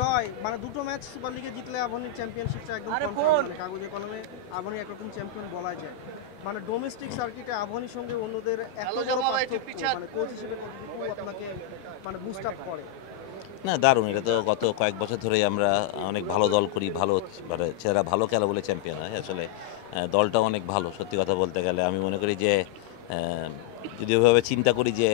জয় মানে দুটো match super লিগে জিতলে আবাহনীর চ্যাম্পিয়নশিপটা একদম কনফার্ম, মানে কাগজে কলমে আবাহনী একরকম চ্যাম্পিয়ন বলা যায়। মানে ডোমেস্টিক সার্কিটে আবাহনীর সঙ্গে অন্যদের এত বড় পার্থক্য, মানে কোচ হিসেবে কতটুকু আপনাকে মানে বুস্ট আপ করে? না, দারুণ। এটা তো গত কয়েক বছর ধরেই আমরা অনেক ভালো দল করি, ভালো মানে ছেলেরা ভালো খেলে বলে চ্যাম্পিয়ন হয় আসলে। দলটাও অনেক ভালো, সত্যি কথা বলতে গেলে আমি মনে করি যে যদি ওইভাবে চিন্তা করি যে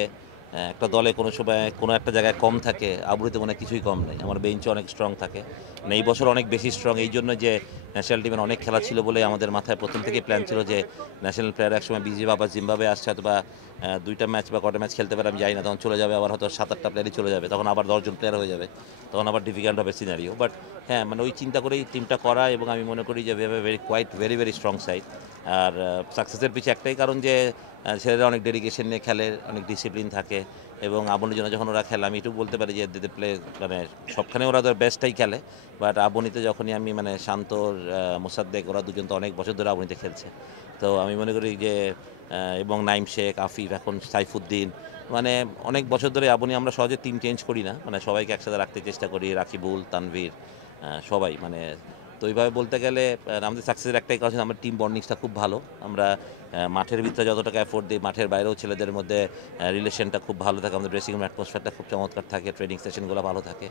একটা দলে কোনো সময় কোনো একটা জায়গায় কম থাকে, আবুরিতে মনে হয় কিছুই কম নেই। আমার বেঞ্চে অনেক স্ট্রং থাকে, মানে এই বছর অনেক বেশি স্ট্রং এই জন্য যে ন্যাশনাল টিমের অনেক খেলা ছিল বলে আমাদের মাথায় প্রথম থেকেই প্ল্যান ছিল যে ন্যাশনাল প্লেয়ার একসময় বিজি বা জিম্বাবুয়ে আসছে, হয়তো বা দুইটা ম্যাচ বা কটা ম্যাচ খেলতে পারে আমি জানি না, তখন চলে যাবে, আবার হয়তো 7-8টা প্লেয়ারই চলে যাবে, তখন আবার 10জন প্লেয়ার হয়ে যাবে, তখন আবার ডিফিকাল্ট হবে সিনারিও। বাট হ্যাঁ, মানে ওই চিন্তা করেই টিমটা করা, এবং আমি মনে করি যে ভেরি ভেরি স্ট্রং সাইড। আর সাকসেসের পিছনে একটাই কারণ যে ছেলেরা অনেক ডেডিকেশন নিয়ে খেলে, অনেক ডিসিপ্লিন থাকে, এবং আবনির জন্য যখন ওরা খেলে আমি এটুকু বলতে পারি যে দিতে প্লে মানে সবখানে ওরা ওদের বেস্টটাই খেলে। বাট আবনিতে যখনই আমি মানে শান্তর মোসাদ্দেক ওরা দুজন তো অনেক বছর ধরে আবনিতে খেলছে, তো আমি মনে করি যে এবং নাইম শেখ, আফিফ, এখন সাইফুদ্দিন, মানে অনেক বছর ধরে আবনি আমরা সহজে টিম চেঞ্জ করি না, মানে সবাইকে একসাথে রাখতে চেষ্টা করি, রাকিবুল, তানভীর, সবাই মানে। তো এইভাবে বলতে গেলে আমাদের সাকসেসের একটাই কারণ আমার টিম বন্ডিংসটা খুব ভালো। আমরা মাঠের ভিতরে যত টাকা এফোর্ট দিই, মাঠের বাইরেও ছেলেদের মধ্যে রিলেশনটা খুব ভালো থাকে, আমাদের ড্রেসিং রুম অ্যাটমসফিয়ারটা খুব চমৎকার থাকে, ট্রেনিং সেশনগুলো ভালো থাকে,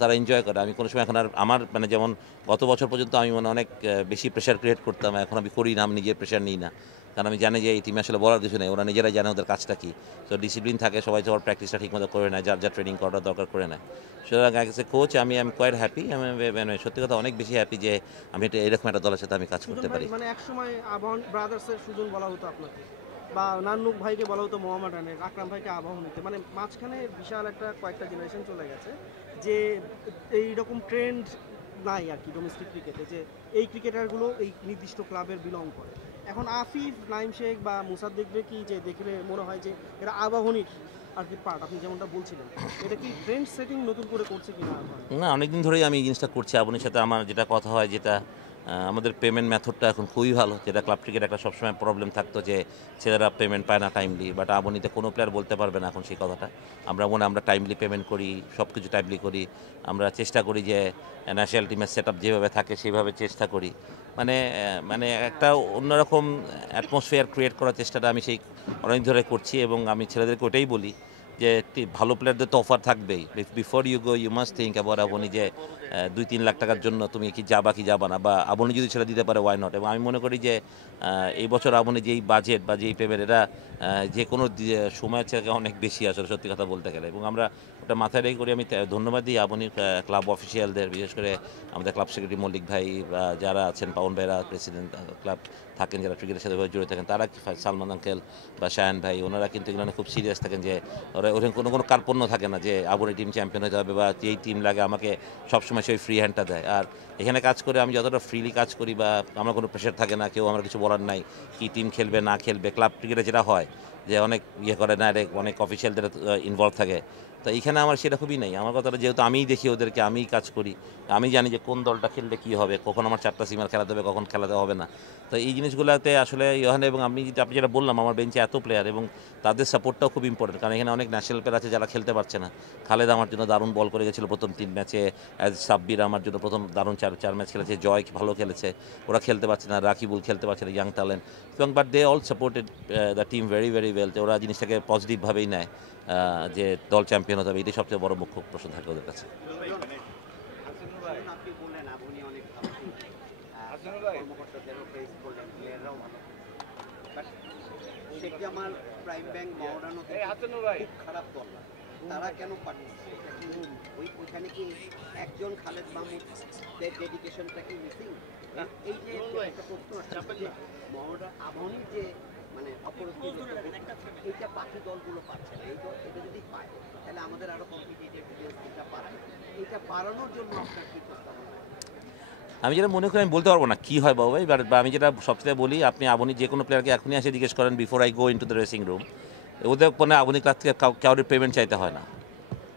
তারা এনজয় করে। আমি কোনো সময় এখন আর আমার মানে যেমন গত বছর পর্যন্ত আমি মনে অনেক বেশি প্রেশার ক্রিয়েট করতাম, এখন আমি করি না, আমি নিজের প্রেশার নিই না, কারণ আমি জানি যে এই টিমে আসলে বলার কিছু নেই, ওরা নিজেরাই জানে ওদের কাজটা কী। তো ডিসিপ্লিন থাকে, সবাই সবার প্র্যাকটিসটা ঠিকমতো করে নেয়, যার যা ট্রেনিং করার দরকার করে নেয়। সুতরাং অ্যাজ এ কোচ আমি কোয়াইট হ্যাপি, আমি মানে সত্যি কথা অনেক বেশি হ্যাপি যে আমি এরকম একটা দলের সাথে আমি কাজ করতে পারি। মানে এক সময় আবাহন ব্রাদার্সের সুজন বলা হতো আপনাকে, বা নান্নুক ভাইকে বলা হতো মোহামেডানের, আকরাম ভাইকে আবাহনীতে, মানে মাঝখানে বিশাল একটা কয়েকটা জেনারেশন চলে গেছে যে এইরকম ট্রেন্ড নাই আর কি ডোমেস্টিক ক্রিকেটে, যে এই ক্রিকেটারগুলো এই নির্দিষ্ট ক্লাবের বিলং করে। এখন আফিফ, নাইম শেখ বা মুসাদ্দিকদের কি যে দেখলে মনে হয় যে এরা আবাহনীর আর কি পার্ট, আপনি যেমনটা বলছিলেন, এটা কি ট্রেন্ড সেটিং নতুন করে করছে কিনা? না, অনেকদিন ধরেই আমি এই জিনিসটা করছি আবনির সাথে। আমার যেটা কথা হয়, যেটা আমাদের পেমেন্ট মেথডটা এখন খুবই ভালো, যেটা ক্লাব ক্রিকেট একটা সবসময় প্রবলেম থাকতো যে ছেলেরা পেমেন্ট পায় না টাইমলি, বাট আবনিতে কোনো প্লেয়ার বলতে পারবে না এখন সেই কথাটা। আমরা টাইমলি পেমেন্ট করি, সব কিছু টাইমলি করি। আমরা চেষ্টা করি যে ন্যাশনাল টিমের সেট আপ যেভাবে থাকে সেইভাবে চেষ্টা করি, মানে মানে একটা অন্যরকম অ্যাটমসফিয়ার ক্রিয়েট করার চেষ্টাটা আমি সেই অনেক ধরে করছি, এবং আমি ছেলেদেরকে ওটাই বলি যে ভালো প্লেয়ারদের তো অফার থাকবেই, before you go you must think about Abahani, যে 2-3 লাখ টাকার জন্য তুমি কি যাবা কি যাবা না, বা আবনি যদি ছেড়ে দিতে পারে ওয়াই নট। এবং আমি মনে করি যে এই বছর আবনি যেই বাজেট বা যেই পেমেন্ট, এরা যে কোনো সময়ের থেকে অনেক বেশি আসলে, সত্যি কথা বলতে গেলে। এবং আমরা ওটা মাথায় রেখে করি। আমি ধন্যবাদ দিই আবনির ক্লাব অফিসিয়ালদের, বিশেষ করে আমাদের ক্লাব সেক্রেটারি মল্লিক ভাই, বা যারা আছেন পাউন ভাইরা, প্রেসিডেন্ট ক্লাব থাকেন, যারা ক্রিকেটের সাথে জড়িত থাকেন, তারা সালমান আঙ্কেল বা শায়ান ভাই, ওনারা কিন্তু এগুলো খুব সিরিয়াস থাকেন, যে ওরা ওরকম কোনো কার্পণ্য থাকে না যে আবুরি টিম চ্যাম্পিয়ন হতে হবে বা যেই টিম লাগে আমাকে সবসময় সেই ফ্রি হ্যান্ডটা দেয়। আর এখানে কাজ করে আমি যতটা ফ্রিলি কাজ করি, বা আমার কোনো প্রেশার থাকে না, কেউ আমার কিছু বলার নাই কি টিম খেলবে না খেলবে। ক্লাব ক্রিকেটে যেটা হয় যে অনেক করে না, অনেক অফিসিয়ালদের ইনভলভ থাকে, তো এইখানে আমার সেটা খুবই নেই। আমার কথাটা যেহেতু আমিই দেখি ওদেরকে, আমিই কাজ করি, আমি জানি যে কোন দলটা খেললে কী হবে, কখন আমার 4টা সিমার খেলাতে হবে, কখন খেলাতে হবে না। তো এই জিনিসগুলোতে আসলে হয় না। এবং আপনি যেটা বললাম, আমার বেঞ্চে এত প্লেয়ার, এবং তাদের সাপোর্টটাও খুব ইম্পর্টেন্ট, কারণ এখানে অনেক ন্যাশনাল প্লেয়ার আছে যারা খেলতে পারছে না। খালেদ আমার জন্য দারুণ বল করে গেছিলো প্রথম 3 ম্যাচে, সাব্বির আমার জন্য প্রথম দারুণ 4 ম্যাচ খেলেছে, জয় ভালো খেলেছে, ওরা খেলতে পারছে না, রাকিবুল খেলতে পারছে না, ইয়াং ট্যালেন্ট। এবং but they all supported the team very very well. ওরা জিনিসটাকে পজিটিভভাবেই নেয়, যে দল চ্যাম্পিয়ন হতে হবে, এটাই সবচেয়ে বড় মুখ্য প্রশ্ন থাকে ওদের কাছে। আপনি বললেন আপনি অনেক ভালো কর্মকর্তাদেরও ফেস করলেন, প্লেয়াররাও ভালো, but Sheikh Jamal, prime bank, মহড়ানো খুব খারাপ দল, তারা কেন পারতেছে? ওইখানে কি একজন খালেদ মাহমুদ ডেডিকেশনটা কি মিসিং? এই যে একটা প্রশ্ন আসছে যে মহড়া আবাহনীর যে মানে অপরাধী, এইটা বাকি দলগুলো পাচ্ছে না, এই দল এটা যদি পায় তাহলে আমাদের আরো কম্পিটিটিভ এটা পারবে। এটা বাড়ানোর জন্য আপনার কি প্রস্তাবনা? আমি যেটা মনে করি আমি বলতে পারবো না কী হয় বাবু ভাই, বাট আমি যেটা সবচেয়ে বলি, আপনি আবনি যে কোনো প্লেয়ারকে এখনই এসে জিজ্ঞেস করেন before I go in to the dressing room, ওদের মানে আবনি ক্লাব থেকে কাউরির পেমেন্ট চাইতে হয় না।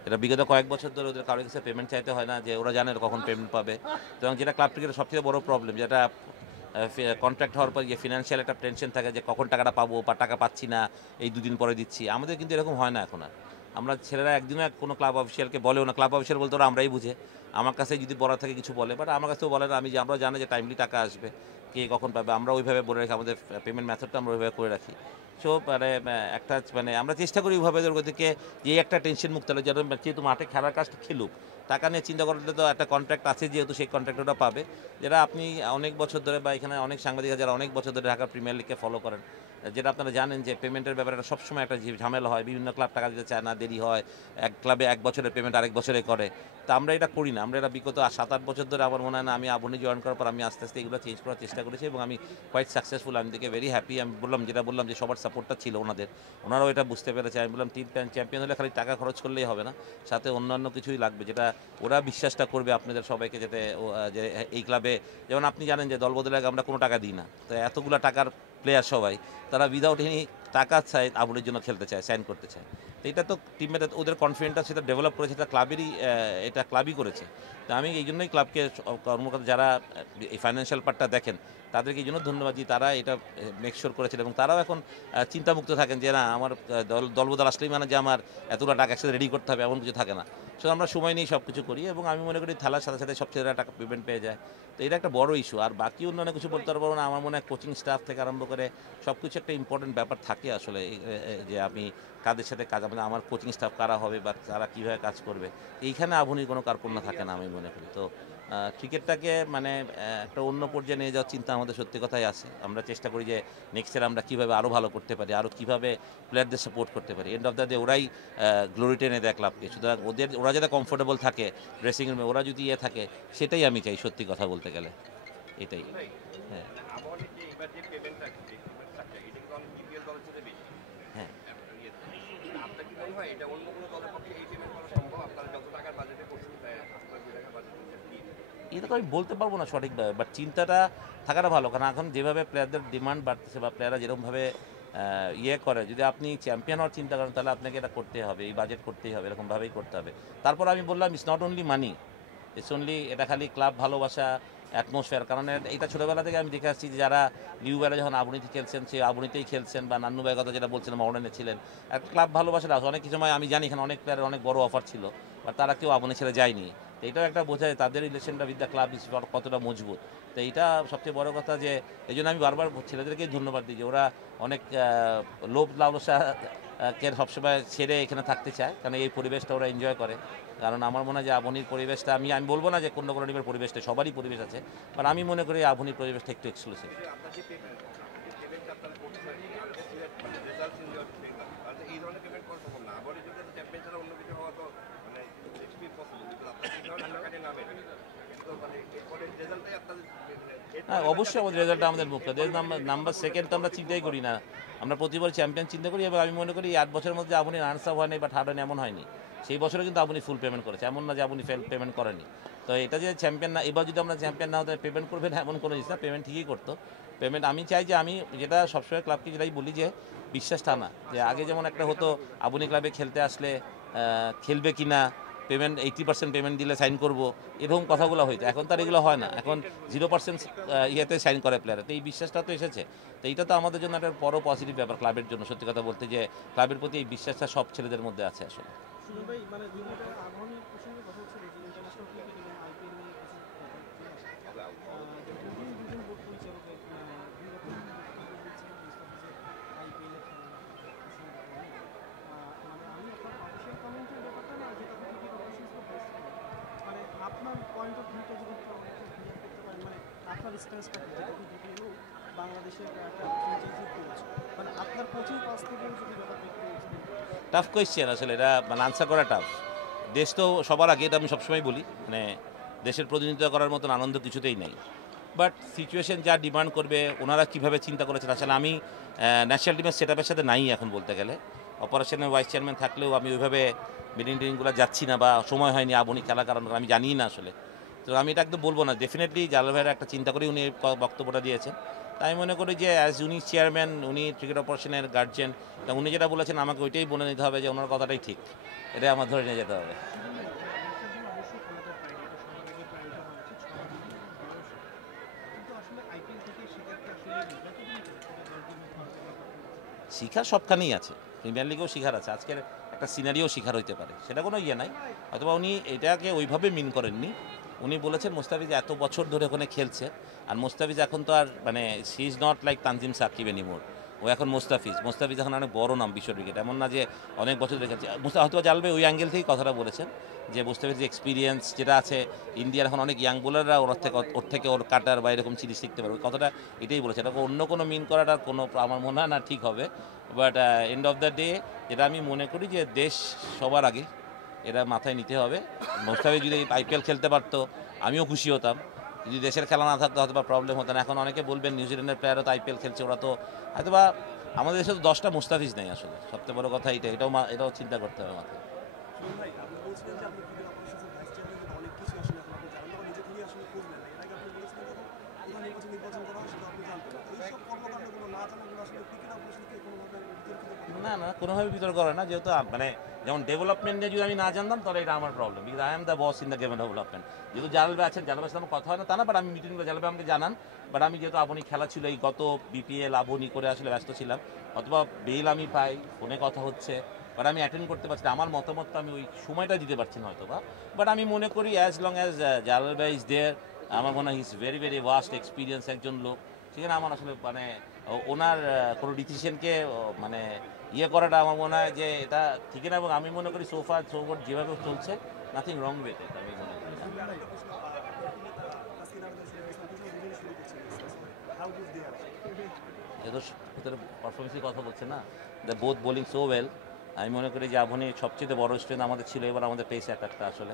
এটা বিগত কয়েক বছর ধরে ওদের কারোর কাছে পেমেন্ট চাইতে হয় না, যে ওরা জানে কখন পেমেন্ট পাবে। এবং যেটা ক্লাব ক্রিকেটের সবচেয়ে বড় প্রবলেম, যেটা কন্ট্রাক্ট হওয়ার পর যে ফিনান্সিয়াল একটা টেনশন থাকে যে কখন টাকাটা পাবো বা টাকা পাচ্ছি না, এই 2 দিন পরে দিচ্ছি, আমাদের কিন্তু এরকম হয় না এখন আর। আমরা ছেলেরা একদিনও কোনো ক্লাব অফিসিয়ালকে বলেও না, ক্লাব অফিসিয়াল বলতে ওরা আমরাই বুঝে, আমার কাছে যদি বলা থাকে কিছু বলে, বাট আমার কাছেও বলে না। আমরা জানি যে টাইমলি টাকা আসবে, কে কখন পাবে, আমরা ওইভাবে বলে রাখি, আমাদের পেমেন্ট মেথডটা আমরা ওইভাবে করে রাখি। সো মানে একটা মানে আমরা চেষ্টা করি ওইভাবে ওর থেকে যে একটা টেনশন মুক্ত হলো, যেহেতু মাঠে খেলার কাজটা খেলুক, টাকা নিয়ে চিন্তা করলে তো একটা কন্ট্রাক্ট আছে, যেহেতু সেই কন্ট্রাক্ট ওটা পাবে। যেটা আপনি অনেক বছর ধরে বা এখানে অনেক সাংবাদিক যারা অনেক বছর ধরে ঢাকা প্রিমিয়ার লিগকে ফলো করেন, যেটা আপনারা জানেন যে পেমেন্টের ব্যাপারে সবসময় একটা ঝামেলা হয়, বিভিন্ন ক্লাব টাকা দিতে চায় না, দেরি হয়, এক ক্লাবে এক বছরের পেমেন্ট আরেক বছরে করে। তা আমরা এটা করি না, আমরা এটা বিগত 7-8 বছর ধরে আমার মনে হয় না, আমি আবনি জয়েন করার পর আমি আস্তে আস্তে এগুলো চেঞ্জ করার চেষ্টা করেছি এবং আমি কোয়াইট সাকসেসফুল। আমি দেখে ভেরি হ্যাপি। আমি বললাম যে সবার সাপোর্টটা ছিল ওনারাও এটা বুঝতে পেরেছে। আমি বললাম টিম চ্যাম্পিয়ন হলে খালি টাকা খরচ করলেই হবে না, সাথে অন্যান্য কিছুই লাগবে, যেটা ওরা বিশ্বাসটা করবে আপনাদের সবাইকে, যে এই ক্লাবে, যেমন আপনি জানেন যে দলবদলে আমরা কোনো টাকা দিই না, তো এতগুলো টাকার প্লেয়ার সবাই, তারা উইদাউট এনি টাকা চায় আবুলের জন্য খেলতে চায়, সাইন করতে চায়। তো এটা তো টিমের ওদের কনফিডেন্টটা সেটা ডেভেলপ করেছে, এটা এটা ক্লাবই করেছে। তো আমি এই জন্যই ক্লাবকে কর্মকর্তা যারা এই ফাইন্যান্সিয়াল পার্টটা দেখেন তাদেরকে এই জন্য ধন্যবাদ দিই, তারা এটা মেকশোর করেছিল এবং তারাও এখন চিন্তামুক্ত থাকেন যে না, আমার দলবদল আসলেই মানে যে আমার এতগুলো টাকা একসাথে রেডি করতে হবে এমন কিছু থাকে না। সো আমরা সময় নিয়েই সব কিছু করি এবং আমি মনে করি খেলার সাথে সাথে সব ছেলেরা টাকা পেমেন্ট পেয়ে যায়। তো এটা একটা বড় ইস্যু। আর বাকি অন্যান্য কিছু বলতে পারবো না। আমার মনে হয় কোচিং স্টাফ থেকে আরম্ভ করে সব কিছু একটা ইম্পর্টেন্ট ব্যাপার থাকে আসলে, যে আমি কাদের সাথে কাজ, আমার কোচিং স্টাফ কারা হবে বা তারা কীভাবে কাজ করবে, এইখানে আধুনিক কোনো কার্পণ্য থাকে না আমি মনে করি। তো ক্রিকেটটাকে মানে একটা অন্য পর্যায়ে নিয়ে যাওয়ার চিন্তা আমাদের সত্যি কথাই আছে। আমরা চেষ্টা করি যে নেক্সট ইয়ার আমরা কীভাবে আরও ভালো করতে পারি, আরও কীভাবে প্লেয়ারদের সাপোর্ট করতে পারি। এন্ড অফ দ্য ডে ওরাই গ্লোরি টেনে দেয় ক্লাবকে, সুতরাং ওরা যাতে কমফোর্টেবল থাকে ড্রেসিং রুমে, ওরা যদি থাকে, সেটাই আমি চাই সত্যি কথা বলতে গেলে, এটাই। হ্যাঁ হ্যাঁ, এটা তো আমি বলতে পারবো না সঠিকভাবে, বাট চিন্তাটা থাকাটা ভালো, কারণ এখন যেভাবে প্লেয়ারদের ডিমান্ড বাড়তেছে বা প্লেয়াররা যেরকমভাবে করে, যদি আপনি চ্যাম্পিয়ন হওয়ার চিন্তা করেন তাহলে আপনাকে এটা করতে হবে, এই বাজেট করতেই হবে, এরকমভাবেই করতে হবে। তারপর আমি বললাম it's not only money, it's only, এটা খালি ক্লাব ভালোবাসা, অ্যাটমসফিয়ার। কারণ এটা ছোটোবেলা থেকে আমি দেখে আসছি যে যারা নিউ বেলা যখন আবুনিতে খেলছেন, সে আবুনিতেই খেলছেন, বা নান্নু ভাইয়ের কথা যেটা বলছিলেন মডার্নে ছিলেন, একটা ক্লাব ভালোবাসাটা আছে। অনেক কিছু সময় আমি জানি এখানে অনেক প্লেয়ারের অনেক বড় অফার ছিল, বা তারা কেউ আবুনি ছেড়ে যায়নি। তো এটাও একটা বোঝায় তাদের রিলেশনটা উইথ দ্য ক্লাব ইজ কতটা মজবুত। তো এইটা সবচেয়ে বড় কথা, যে এই জন্য আমি বারবার ছেলেদেরকেই ধন্যবাদ দিই যে ওরা অনেক লোভ লালসা কে সবসময় ছেড়ে এখানে থাকতে চায়, কারণ এই পরিবেশটা ওরা এনজয় করে। কারণ আমার মনে হয় যে আবুনির পরিবেশটা, আমি বলবো না যে কোনো টিমের পরিবেশটা, সবারই পরিবেশ আছে, বাট আমি মনে করি আবুনির পরিবেশটা একটু এক্সক্লুসিভ। হ্যাঁ অবশ্যই আমাদের রেজাল্টটা আমাদের মুখ্য, নাম্বার সেকেন্ড তো আমরা চিন্তাই করি না, আমরা প্রতিবার চ্যাম্পিয়ন চিন্তা করি। এবং আমি মনে করি 8 বছরের মধ্যে আবুনি রানস আপ হয়নি বা থার্ড হয়নি এমন হয়নি, সেই বছরে কিন্তু আবুনি ফুল পেমেন্ট করেছে, এমন না যে আবুনি ফেল পেমেন্ট করেনি। তো এটা যে চ্যাম্পিয়ন না, এবার যদি আমরা চ্যাম্পিয়ন না হতে পেমেন্ট করবে না এমন কোনো জিনিস না, পেমেন্ট ঠিকই করতো। পেমেন্ট আমি চাই যে, আমি যেটা সবসময় ক্লাবকে যেটাই বলি যে বিশ্বাসটা না, যে আগে যেমন একটা হতো আবুনি ক্লাবে খেলতে আসলে খেলবে কি না, পেমেন্ট 80% পেমেন্ট দিলে সাইন করবো, এরকম কথাগুলো হইতো। এখন তার এগুলো হয় না, এখন 0% ইয়েতে সাইন করে প্লেয়ার। তো এই বিশ্বাসটা তো এসেছে, তো এইটা তো আমাদের জন্য একটা বড় পজিটিভ ব্যাপার ক্লাবের জন্য। সত্যি কথা বলতে, যে ক্লাবের প্রতি এই বিশ্বাসটা সব ছেলেদের মধ্যে আছে আসলে। সুজন ভাই, মানে যদি এটা আবাহনীর প্রসঙ্গে কথা হচ্ছে, যে ইন্টারন্যাশনাল ক্রিকেট এবং আইপিএল নিয়ে কিছু দুজন বোর্ড পরিচালকের দুই রকম আইপিএল এ মানে আমি আপনার অফিসিয়াল কমেন্টের ব্যাপারটা না, যেটা ক্রিকেট অফিসিয়াল মানে আপনার পয়েন্ট অফ ভিউটা যদি ক্লিয়ার করতে পারেন, মানে আপনার স্ট্যান্সটা কি, যেটা ঢুকে বাংলাদেশের একটা ফ্র্যাঞ্চাইজি করেছে, মানে আপনার কোচিং পাস থেকেও যদি ব্যাপারটা একটু টাফ কোয়েশ্চেন আসলে, এটা মানে আনসার করা টাফ। দেশ তো সবার আগে, এটা আমি সবসময় বলি, মানে দেশের প্রতিনিধিত্ব করার মতন আনন্দ কিছুতেই নেই। বাট সিচুয়েশন যা ডিমান্ড করবে, ওনারা কীভাবে চিন্তা করেছেন, আসলে আমি ন্যাশনাল টিমের সেট আপের সাথে নাই এখন বলতে গেলে। অপারেশনের ভাইস চেয়ারম্যান থাকলেও আমি ওইভাবে মিটিং টিটিংগুলো যাচ্ছি না, বা সময় হয়নি আবুনি খেলা, কারণ আমি জানিই না আসলে। তো আমি এটা একদম বলবো না, ডেফিনেটলি জালাল ভাইয়ের একটা চিন্তা করে উনি বক্তব্যটা দিয়েছেন। তাই মনে করি যে অ্যাজ উনি চেয়ারম্যান, উনি ক্রিকেট অপারেশনের গার্জিয়ান, তা উনি যেটা বলেছেন আমাকে ওইটাই বলে নিতে হবে যে ওনার কথাটাই ঠিক, এটাই আমার ধরে নিয়ে যেতে হবে। শিখার সবখানেই আছে, প্রিমিয়ার লিগেও শিখার আছে। আজকের একটা সিনারিও শিকার হইতে পারে, সেটা কোনো ইয়ে নাই। অথবা উনি এটাকে ওইভাবে মিন করেননি, উনি বলেছেন মোস্তাফিজ এত বছর ধরে ওখানে খেলছে, আর মোস্তাফিজ এখন তো আর মানে she is not like Tanzim Sakib anymore, ও এখন মোস্তাফিজ এখন অনেক বড় নাম বিশ্ব ক্রিকেট, এমন না যে অনেক বছর ধরে খেলছে। হয়তো জানবে ওই অ্যাঙ্গেল থেকেই কথাটা বলেছেন যে মোস্তাফিজের এক্সপিরিয়েন্স যেটা আছে, ইন্ডিয়ার এখন অনেক ইয়াং বোলাররা ওর থেকে ওর কাটার বা এরকম জিনিস শিখতে পারবে, ওই কথাটা এটাই বলেছে। এটা অন্য কোনো মিন করাটা কোনো আমার মনে হয় না ঠিক হবে। But end of the day যেটা আমি মনে করি যে দেশ সবার আগে, এটা মাথায় নিতে হবে। মোস্তাফিজ যদি আইপিএল খেলতে পারতো আমিও খুশি হতাম, যদি দেশের খেলা না থাকতো হয়তো বা প্রবলেম হতো না। এখন অনেকে বলবেন নিউজিল্যান্ডের প্লেয়ারও তো আইপিএল খেলছে, ওরা তো হয়তো বা, আমাদের দেশে তো 10টা মোস্তাফিজ নেই আসলে, সবচেয়ে বড় কথা এটাও চিন্তা করতে হবে মাথায়। ভাই আপনি বলছিলেন যে আপনি ক্রিকেট অপারেশনের ভাইস চেয়ারম্যান, অনেক কিছু আসলে এখন আপনি জানেন না, নিজে থেকে আসলে খোঁজ নেন না। এর আগে আপনি বলেছিলেন যখন প্রধান নির্বাচন করা হয় সেটা আপনি জানতেন না। এইসব কর্মকাণ্ডগুলো না জানাগুলো আসলে ক্রিকেট অপারেশনকে কোনোভাবে বিতর্কিত করে না কোনোভাবে বিতর্ক করে না, যেহেতু মানে যেমন ডেভেলপমেন্ট নিয়ে যদি আমি না জানতাম তাহলে এটা আমার problem, because I am the boss in the game development. যেহেতু জালালবে আছেন, জালালবের সাথে আমার কথা হয় না তা না, বাট আমি মিটিংগুলো জালালবে আমাকে জানান। বাট আমি যেহেতু আবনি খেলা ছিল, এই গত বিপিএল আবনি করে আসলে ব্যস্ত ছিলাম, অথবা বেল আমি পাই, ফোনে কথা হচ্ছে, বাট আমি অ্যাটেন্ড করতে পারছি না। আমার মতামতটা আমি ওই সময়টা দিতে পারছি না হয়তো বা, বাট আমি মনে করি as long as জালালবে is there, আমার মনে হয় he is very very vast experience একজন লোক, সেখানে আমার আসলে মানে ওনার কোনো ডিসিশনকে মানে ইয়ে করাটা আমার মনে হয় যে এটা ঠিক না। এবং আমি মনে করি সোফার যেভাবে চলছে, নাথিং রং উইথ ইট, আমি মনে করি না। যেহেতু পারফরমেন্সের কথা বলছে না, the both bowling so well, আমি মনে করি যে আপনি সবচেয়ে বড় স্ট্রেন্থ আমাদের ছিল এবার আমাদের পেস অ্যাটাকটা আসলে।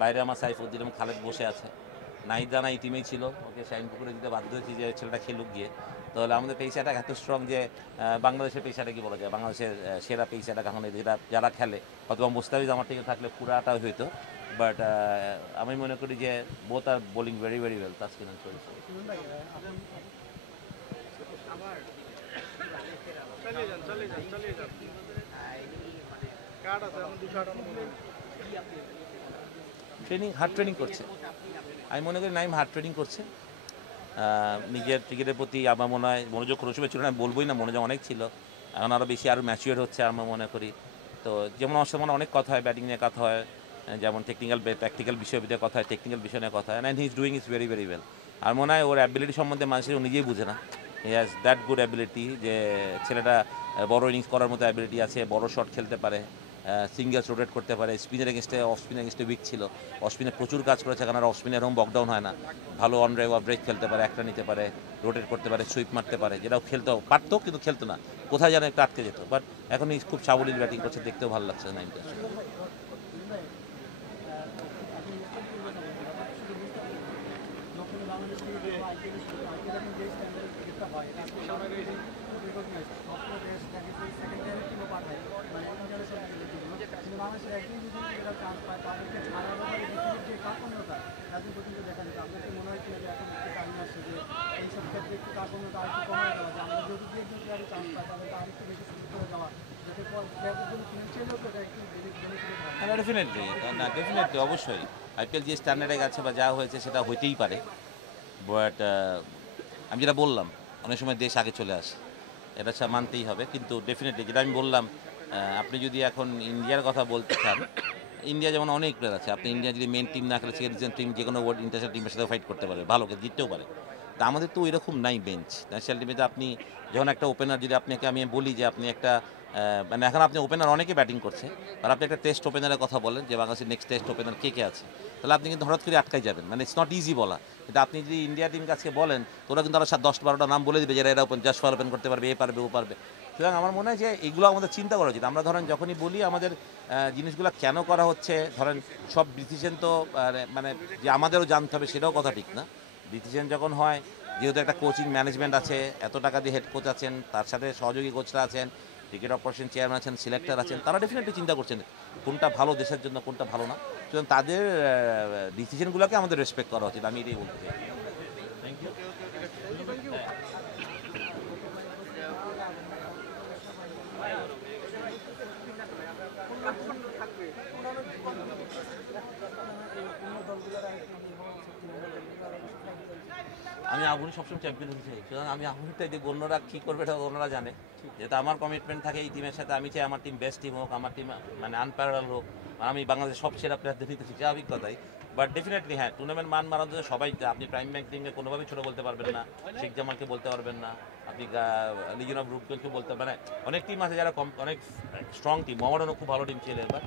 বাইরে আমার সাইফুদ্দিন এবং খালেদ বসে আছে, নাহিদ রানা এই টিমেই ছিল, ওকে শাইন পুকুরে দিতে বাধ্য হয়েছি যে ছেলেটা খেলুক গিয়ে। তাহলে আমাদের পেস অ্যাটাক এত স্ট্রং যে বাংলাদেশের পেস অ্যাটাকই বলা যায়, বাংলাদেশের সেরা পেস অ্যাটাক এখন যারা খেলে, অথবা মোস্তাফিজ আমার থেকে থাকলে পুরাটা হইতো। বাট আমি মনে করি যে both are bowling very very well, Taskin and Sharif. চালিয়ে যান। কার্ড আছে এখন 258 হার্ড ট্রেনিং করছে, আমি মনে করি নাইম হার্ড ট্রেনিং করছে। নিজের ক্রিকেটের প্রতি আমার মনে হয় মনোযোগ কোনো সময় ছিল না, আমি বলবোই না, মনোযোগ অনেক ছিল, এখন আরও বেশি আরও ম্যাচিওর হচ্ছে আমরা মনে করি। তো যেমন আমার সাথে অনেক কথা হয়, ব্যাটিং নিয়ে কথা হয়, যেমন প্র্যাকটিক্যাল বিষয় ভিতরে কথা হয়, টেকনিক্যাল বিষয় নিয়ে কথা হয়, and he is doing is very very well. আর মনে হয় ওর অ্যাবিলিটি সম্বন্ধে মানুষের নিজেই বুঝে না, he has that good ability, যে ছেলেটা বড় ইনিংস করার মতো অ্যাবিলিটি আছে, বড় শট খেলতে পারে, সিঙ্গেলস রোটেট করতে পারে, স্পিনের এগেনস্টে অফ স্পিনের এগেনস্টে উইক ছিল, অফ স্পিনে প্রচুর কাজ করেছে, কারণ অফ স্পিনে এরকম বকডাউন হয় না, ভালো অন ড্রাইভ অফ ব্রেক খেলতে পারে, একটা নিতে পারে, রোটেট করতে পারে, সুইপ মারতে পারে, যেটাও খেলতেও পারতো কিন্তু খেলতো না, কোথায় যেন একটু আটকে যেত। বাট এখন খুব সাবলীল ব্যাটিং করছে, দেখতেও ভালো লাগছে নাইনটা। ডেফিনেটলি অবশ্যই আইপিএল যে স্ট্যান্ডার্ডে গেছে বা যা হয়েছে সেটা হইতেই পারে, বাট আমি যেটা বললাম অনেক সময় দেশ আগে চলে আসে, এটা মানতেই হবে। কিন্তু ডেফিনেটলি যেটা আমি বললাম, আপনি যদি এখন ইন্ডিয়ার কথা বলতে চান, ইন্ডিয়া যেমন অনেক প্লেয়ার আছে, আপনি ইন্ডিয়া যদি মেন টিম না খেলে সিটিজেন টিম যে কোনো ইন্টারন্যাশনাল টিমের সাথে ফাইট করতে পারে, ভালো জিততেও পারে। তা আমাদের তো এরকম নাই বেঞ্চ। ন্যাশনাল টিমে আপনি যখন একটা ওপেনার, যদি আপনাকে আমি বলি যে আপনি একটা মানে এখন আপনি ওপেনার অনেকে ব্যাটিং করছে, আর আপনি একটা টেস্ট ওপেনারের কথা বলেন যে বাংলাদেশের নেক্সট টেস্ট ওপেনার কে আছে, তাহলে আপনি কিন্তু হঠাৎ করে আটকাই যাবেন, মানে ইটস নট ইজি বলা। কিন্তু আপনি যদি ইন্ডিয়া টিম কাছে বলেন, তোরা কিন্তু আরও 10-12টা নাম বলে দিবে যারা এরা ওপেন, জাসফার ওপেন করতে পারবে, এ পারবে ও পারবে। সুতরাং আমার মনে হয় যে এগুলো আমাদের চিন্তা করা উচিত। আমরা ধরেন যখনই বলি আমাদের জিনিসগুলো কেন করা হচ্ছে, ধরেন সব ডিসিশন তো মানে যে আমাদেরও জানতে হবে সেটাও কথা ঠিক না। ডিসিশন যখন হয়, যেহেতু একটা কোচিং ম্যানেজমেন্ট আছে, এত টাকা দিয়ে হেড কোচ আছেন, তার সাথে সহযোগী কোচরা আছেন, ক্রিকেট অপারেশন চেয়ারম্যান আছেন, সিলেক্টর আছেন, তারা ডেফিনেটলি চিন্তা করছেন কোনটা ভালো দেশের জন্য, কোনটা ভালো না। সুতরাং তাদের ডিসিশনগুলোকে আমাদের রেসপেক্ট করা উচিত, আমি এটাই বলতে চাই। Thank you. আমি আবুনি সবসময় চ্যাম্পিয়ন হতে চাই, সুতরাং আমি আবুনিটাই দেখব, অন্যরা কী করবে এটা অন্যরা জানে। যেহেতু আমার কমিটমেন্ট থাকে এই টিমের সাথে, আমি চাই আমার টিম বেস্ট টিম হোক, আমার টিম মানে আনপ্যারাল হোক, আমি বাংলাদেশের সব সেরা প্লেয়ারদের নিতে চাই, অভিজ্ঞতাই। বাট ডেফিনেটলি হ্যাঁ, টুর্নামেন্ট মান মারাতে সবাই, আপনি প্রাইম ব্যাংক টিমকে কোনোভাবেই ছোটো বলতে পারবেন না, শেখ জামালকে বলতে পারবেন না, আপনি লিজন অফ রূপগঞ্জকে বলতে পারেন, অনেক টিম আছে যারা অনেক স্ট্রং টিম, মোহামেডানও খুব ভালো টিম ছিল এবার।